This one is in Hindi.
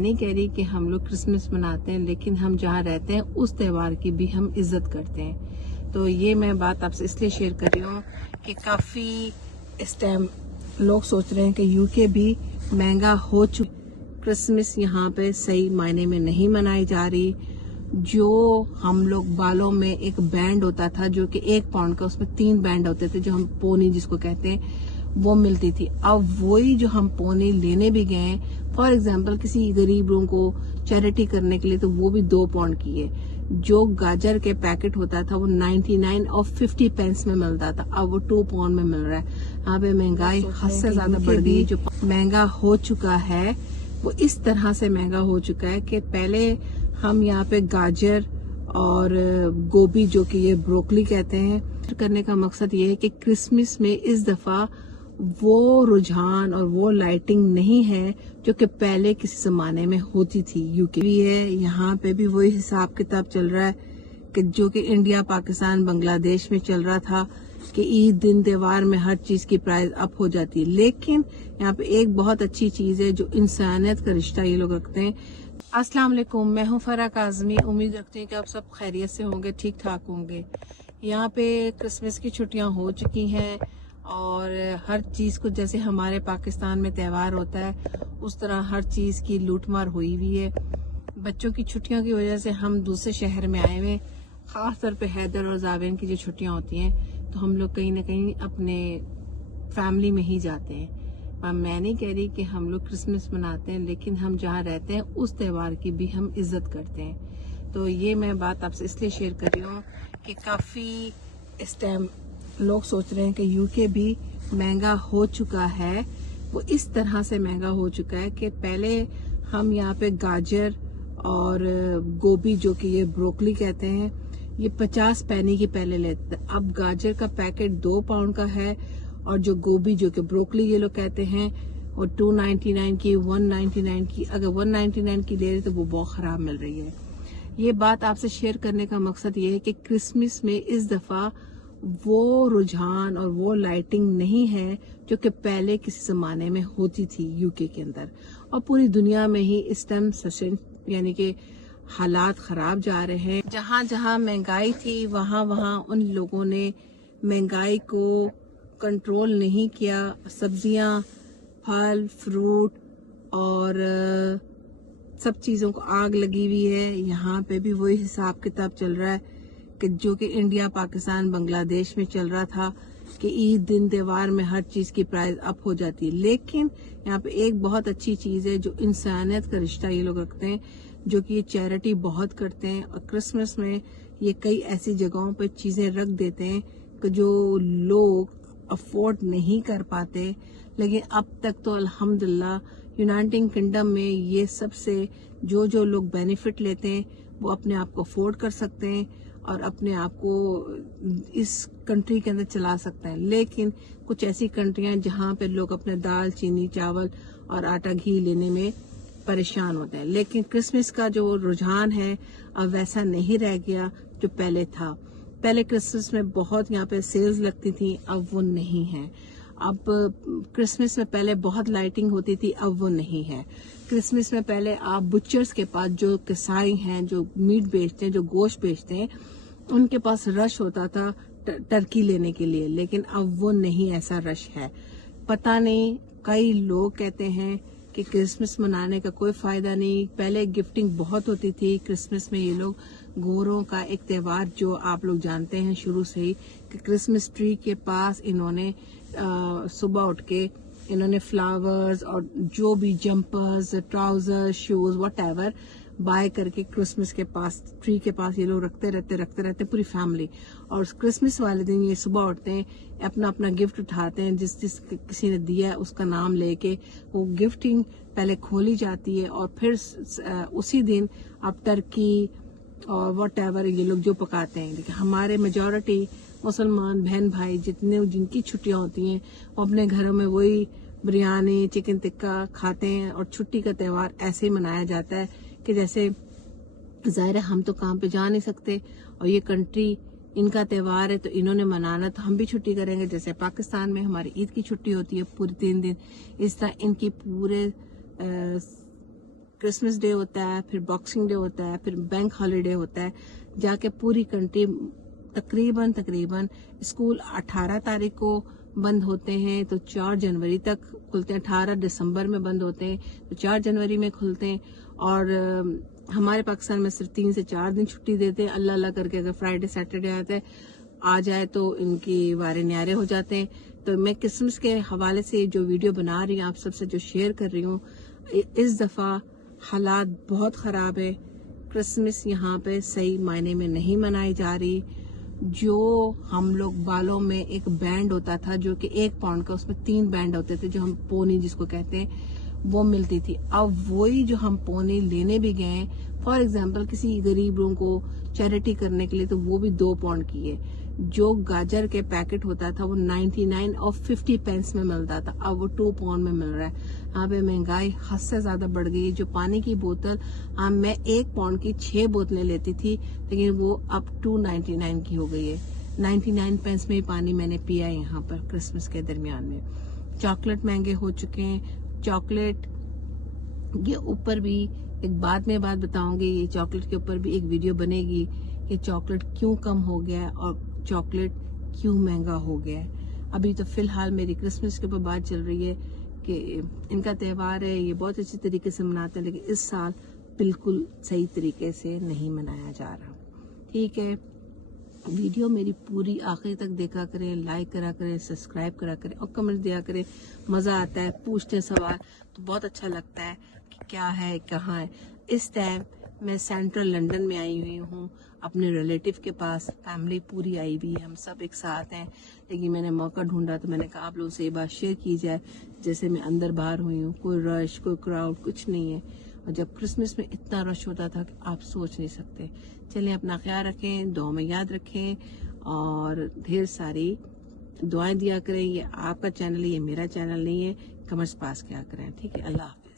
मैं नहीं कह रही कि हम लोग क्रिसमस मनाते हैं, लेकिन हम जहाँ रहते हैं उस त्यौहार की भी हम इज्जत करते हैं। तो ये मैं बात आपसे इसलिए शेयर कर रही हूँ कि काफ़ी इस टाइम लोग सोच रहे हैं कि यूके भी महंगा हो चुका, क्रिसमस यहाँ पे सही मायने में नहीं मनाई जा रही। जो हम लोग बालों में एक बैंड होता था जो कि 1 पाउंड का, उसमें 3 बैंड होते थे जो हम पोनी जिसको कहते हैं, वो मिलती थी। अब वही जो हम पोनी लेने भी गए फॉर एग्जाम्पल किसी गरीब लोगों को चैरिटी करने के लिए, तो वो भी 2 पाउंड की है। जो गाजर के पैकेट होता था वो 99 और 50 पेंस में मिलता था, अब वो 2 पाउंड में मिल रहा है। यहाँ पे महंगाई हद से ज्यादा बढ़ गई। जो महंगा हो चुका है वो इस तरह से महंगा हो चुका है कि पहले हम यहाँ पे गाजर और गोभी, जो कि ये ब्रोकली कहते हैं, करने का मकसद ये है कि क्रिसमस में इस दफा वो रुझान और वो लाइटिंग नहीं है जो कि पहले किसी जमाने में होती थी। यूके भी है, यहाँ पे भी वही हिसाब किताब चल रहा है कि जो कि इंडिया, पाकिस्तान, बांग्लादेश में चल रहा था कि ईद दिन त्योहार में हर चीज की प्राइस अप हो जाती है। लेकिन यहाँ पे एक बहुत अच्छी चीज है, जो इंसानियत का रिश्ता ये लोग रखते हैं। अस्सलाम वालेकुम, मैं हूँ फरा काज़मी। उम्मीद रखती हूँ कि आप सब खैरियत से होंगे, ठीक ठाक होंगे। यहाँ पे क्रिसमस की छुट्टियाँ हो चुकी हैं और हर चीज़ को, जैसे हमारे पाकिस्तान में त्यौहार होता है उस तरह हर चीज़ की लूटमार हुई हुई है। बच्चों की छुट्टियों की वजह से हम दूसरे शहर में आए हुए, ख़ास तौर पे हैदर और जावेन की जो छुट्टियाँ होती हैं तो हम लोग कहीं ना कहीं अपने फैमिली में ही जाते हैं। मैं नहीं कह रही कि हम लोग क्रिसमस मनाते हैं, लेकिन हम जहाँ रहते हैं उस त्यौहार की भी हम इज्जत करते हैं। तो ये मैं बात आपसे इसलिए शेयर कर रही हूँ कि काफ़ी इस टाइम लोग सोच रहे हैं कि यूके भी महंगा हो चुका है। वो इस तरह से महंगा हो चुका है कि पहले हम यहाँ पे गाजर और गोभी, जो कि ये ब्रोकली कहते हैं, ये 50 पैनी की पहले लेते थे। अब गाजर का पैकेट 2 पाउंड का है और जो गोभी, जो कि ब्रोकली ये लोग कहते हैं, वो 2.99 की, 1.99 की। अगर 1.99 की ले रहे तो वो बहुत खराब मिल रही है। ये बात आपसे शेयर करने का मकसद ये है कि क्रिसमस में इस दफा वो रुझान और वो लाइटिंग नहीं है जो कि पहले किसी जमाने में होती थी यूके के अंदर। और पूरी दुनिया में ही इस टाइम सेशन यानी कि हालात खराब जा रहे हैं। जहाँ जहाँ महंगाई थी वहाँ वहाँ उन लोगों ने महंगाई को कंट्रोल नहीं किया। सब्जियां, फल, फ्रूट और सब चीज़ों को आग लगी हुई है। यहाँ पे भी वही हिसाब किताब चल रहा है कि जो कि इंडिया, पाकिस्तान, बांग्लादेश में चल रहा था कि ईद दिन त्योहार में हर चीज़ की प्राइस अप हो जाती है। लेकिन यहाँ पे एक बहुत अच्छी चीज़ है, जो इंसानियत का रिश्ता ये लोग रखते हैं, जो कि ये चैरिटी बहुत करते हैं। और क्रिसमस में ये कई ऐसी जगहों पे चीज़ें रख देते हैं कि जो लोग अफोर्ड नहीं कर पाते। लेकिन अब तक तो अल्हम्दुलिल्लाह यूनाइटेड किंगडम में ये सबसे जो लोग बेनिफिट लेते हैं वो अपने आप को अफोर्ड कर सकते हैं और अपने आप को इस कंट्री के अंदर चला सकते हैं। लेकिन कुछ ऐसी कंट्रियां जहां पे लोग अपने दाल, चीनी, चावल और आटा, घी लेने में परेशान होते हैं। लेकिन क्रिसमस का जो रुझान है अब वैसा नहीं रह गया जो पहले था। पहले क्रिसमस में बहुत यहाँ पे सेल्स लगती थी, अब वो नहीं है। अब क्रिसमस में पहले बहुत लाइटिंग होती थी, अब वो नहीं है। क्रिसमस में पहले आप बुचर्स के पास, जो कसाई हैं, जो मीट बेचते हैं, जो गोश्त बेचते हैं, उनके पास रश होता था टर्की लेने के लिए। लेकिन अब वो नहीं, ऐसा रश है। पता नहीं, कई लोग कहते हैं कि क्रिसमस मनाने का कोई फायदा नहीं। पहले गिफ्टिंग बहुत होती थी क्रिसमस में। ये लोग गोरों का एक त्यौहार जो आप लोग जानते हैं शुरू से ही, कि क्रिसमस ट्री के पास इन्होंने सुबह उठ के इन्होंने फ्लावर्स और जो भी jumpers, trouser, shoes, whatever buy करके क्रिसमस के पास, ट्री के पास ये लोग रखते रहते पूरी फैमिली। और क्रिसमस वाले दिन ये सुबह उठते हैं, अपना अपना गिफ्ट उठाते हैं, जिस किसी ने दिया है उसका नाम लेके वो गिफ्टिंग पहले खोली जाती है। और फिर उसी दिन आप टर्की और व्हाटएवर ये लोग जो पकाते हैं। लेकिन हमारे मेजॉरिटी मुसलमान बहन भाई जितने, जिनकी छुट्टियां होती हैं, वो अपने घरों में वही बिरयानी, चिकन टिक्का खाते हैं। और छुट्टी का त्यौहार ऐसे ही मनाया जाता है कि जैसे जाहिर है हम तो काम पे जा नहीं सकते और ये कंट्री इनका त्यौहार है तो इन्होंने मनाना, तो हम भी छुट्टी करेंगे। जैसे पाकिस्तान में हमारी ईद की छुट्टी होती है पूरी 3 दिन, इस तरह इनकी पूरे क्रिसमस डे होता है, फिर बॉक्सिंग डे होता है, फिर बैंक हॉलीडे होता है, जाके पूरी कंट्री तकरीबन स्कूल 18 तारीख को बंद होते हैं तो 4 जनवरी तक खुलते हैं, 18 दिसंबर में बंद होते हैं तो 4 जनवरी में खुलते हैं। और हमारे पाकिस्तान में सिर्फ 3 से 4 दिन छुट्टी देते हैं, अल्लाह अल्लाह करके। अगर फ्राइडे सैटरडे आ जाए तो इनकी वारे न्यारे हो जाते हैं। तो मैं क्रिसमस के हवाले से जो वीडियो बना रही हूँ, आप सबसे जो शेयर कर रही हूँ, इस दफा हालात बहुत खराब है। क्रिसमस यहाँ पे सही मायने में नहीं मनाई जा रही। जो हम लोग बालों में एक बैंड होता था जो कि 1 पाउंड का, उसमें 3 बैंड होते थे, जो हम पोनी जिसको कहते हैं, वो मिलती थी। अब वही जो हम पोनी लेने भी गए फॉर एग्जाम्पल किसी गरीब लोगों को चैरिटी करने के लिए, तो वो भी 2 पाउंड की है। जो गाजर के पैकेट होता था वो 99 और 50 पेंस में मिलता था, अब वो 2 पाउंड में मिल रहा है। यहाँ पे महंगाई हद से ज्यादा बढ़ गई है। जो पानी की बोतल मैं 1 पाउंड की 6 बोतलें लेती थी, लेकिन वो अब 2.99 की हो गई है। 99 पेंस में ही पानी मैंने पिया है यहाँ पर क्रिसमस के दरमियान में। चॉकलेट महंगे हो चुके हैं। चॉकलेट के ऊपर भी एक बात बताऊंगी, ये चॉकलेट के ऊपर भी एक वीडियो बनेगी कि चॉकलेट क्यों कम हो गया है और चॉकलेट क्यों महंगा हो गया है। अभी तो फिलहाल मेरी क्रिसमस के ऊपर बात चल रही है कि इनका त्यौहार है, ये बहुत अच्छी तरीके से मनाते हैं, लेकिन इस साल बिल्कुल सही तरीके से नहीं मनाया जा रहा। ठीक है, वीडियो मेरी पूरी आखिर तक देखा करें, लाइक करा करें, सब्सक्राइब करा करें और कमेंट दिया करें। मज़ा आता है, पूछते हैं सवाल तो बहुत अच्छा लगता है कि क्या है कहाँ है। इस टाइम मैं सेंट्रल लंदन में आई हुई हूँ अपने रिलेटिव के पास। फैमिली पूरी आई हुई है, हम सब एक साथ हैं। लेकिन मैंने मौका ढूंढा तो मैंने कहा आप लोगों से ये बात शेयर की जाए। जैसे मैं अंदर बाहर हुई हूँ, कोई रश, कोई क्राउड, कुछ नहीं है। और जब क्रिसमस में इतना रश होता था कि आप सोच नहीं सकते। चलें, अपना ख्याल रखें, दुआ में याद रखें और ढेर सारी दुआएं दिया करें। ये आपका चैनल है, ये मेरा चैनल नहीं है। कमेंट्स पास किया करें। ठीक है, अल्लाह हाफिज़।